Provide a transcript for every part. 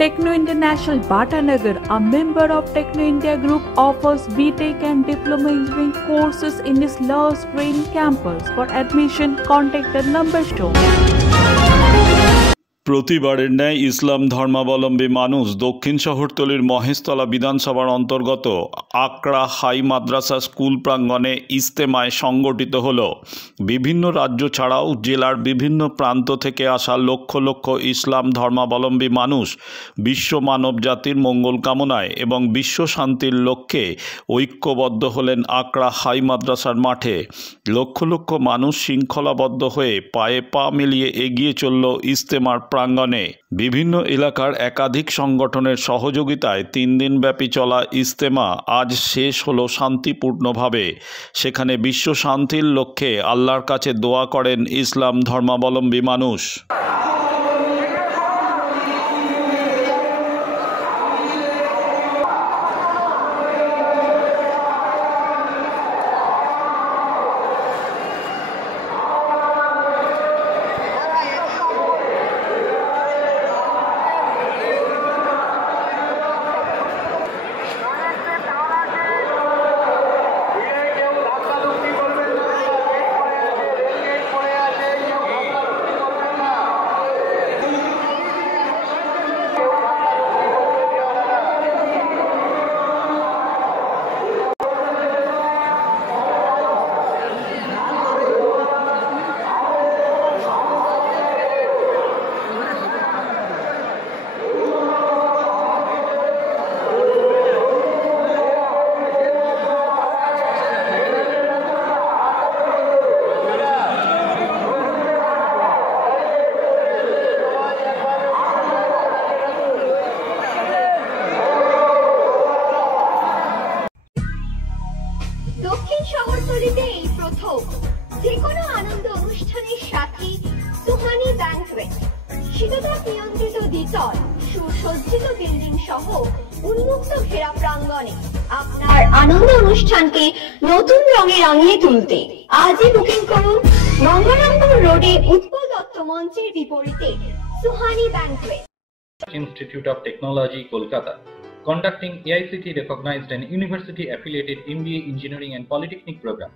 Techno International Bhatanagar, a member of Techno India Group, offers BTech and Diploma Engineering courses in its Love Green campus. For admission, contact the number shown. প্রতিবারের ন্যায় ইসলাম ধর্মাবলম্বী মানুষ দক্ষিণ শহরতলির মহেশতলা বিধানসভার অন্তর্গত আকড়া high মাদ্রাসা school প্রাঙ্গণে ইজতেমায় সংগঠিত হল। বিভিন্ন রাজ্য ছাড়াও জেলার বিভিন্ন প্রান্ত থেকে আসা লক্ষ লক্ষ ইসলাম ধর্মাবলম্বী মানুষ বিশ্ব মানব জাতির মঙ্গল কামনায় এবং বিশ্ব শান্তির লক্ষ্যে ঐক্যবদ্ধ হলেন আকড়া হাই মাদ্রাসার মাঠে। লক্ষ লক্ষ মানুষ শৃঙ্খলাবদ্ধ হয়ে পায়ে পা মিলিয়ে এগিয়ে চলল ইজতেমার প্রাঙ্গণে। বিভিন্ন এলাকার একাধিক সংগঠনের সহযোগিতায় 3 দিনব্যাপী চলা ইজতেমা আজ শেষ হলো শান্তিপূর্ণভাবে। সেখানে বিশ্ব শান্তির লক্ষ্যে আল্লাহর কাছে দোয়া করেন ইসলাম ধর্মাবলম্বী মানুষ। দক্ষিণ শহরতলিতে এই প্রথম যে কোনো আনন্দ অনুষ্ঠানের সাথে সুহানি ব্যাংকুয়েট, শীততাপ নিয়ন্ত্রিত দ্বিতল সুসজ্জিত বিল্ডিং সহ উন্মুক্ত ঘেরা প্রাঙ্গণে আপনার আনন্দ অনুষ্ঠানকে নতুন রঙে রাঙিয়ে তুলতে আজই বুকিং করুন। গঙ্গারামপুর রোডে উৎপল দত্ত মঞ্চের বিপরীতে Suhani banquet. Institute of Technology, Kolkata, conducting AICT recognized and university affiliated MBA Engineering and Polytechnic program.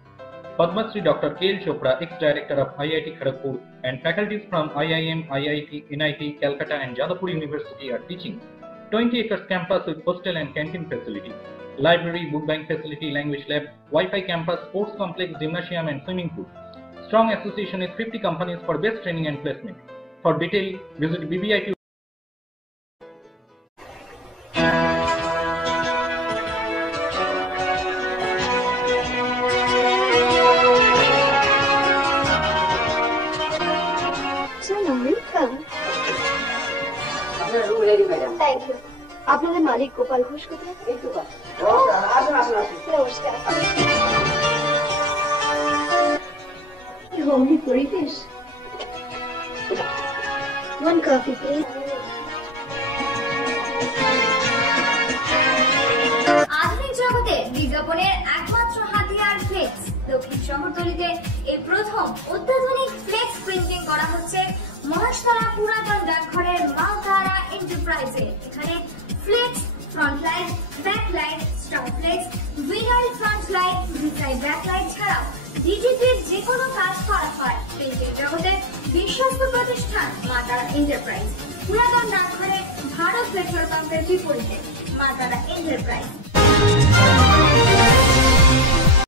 Padma Shri Dr. K.L. Chopra, ex-director of IIT Kharagpur, and faculties from IIM, IIT, NIT, Calcutta and Jadavpur University are teaching. 20 acres campus with hostel and canteen facility, library, book bank facility, language lab, Wi-Fi campus, sports complex, gymnasium and swimming pool. Strong association with 50 companies for best training and placement. For detail, visit BBIT. Thank you. আপনাদের মালিক গোপাল ঘোষ কোথায়? নমস্কার। Homely পরিবেশ। One coffee, please. আধুনিক জগতে বিজ্ঞাপনের একমাত্র হাতিয়ার flakes. দক্ষিণ শহরতলিতে এই প্রথম অত্যাধুনিক ফ্লেক্স প্রিন্টিং করা হচ্ছে মহেশতলা পুরাতন ডাকঘরের মালতারা এন্টারপ্রাইজে। এখানে flex, front light, back light, star flex, vinyl front light, beside back light ছাড়াও ডিজিটির যে কোনো কাজ করা হয়। প্রিন্টিং জগতে বিশ্বস্ত প্রতিষ্ঠান মালতারা এন্টারপ্রাইজ। পুরাতন ডাকঘরে ভারত পেট্রোল পাম্পের বিপরীতে মালতারা এন্টারপ্রাইজ।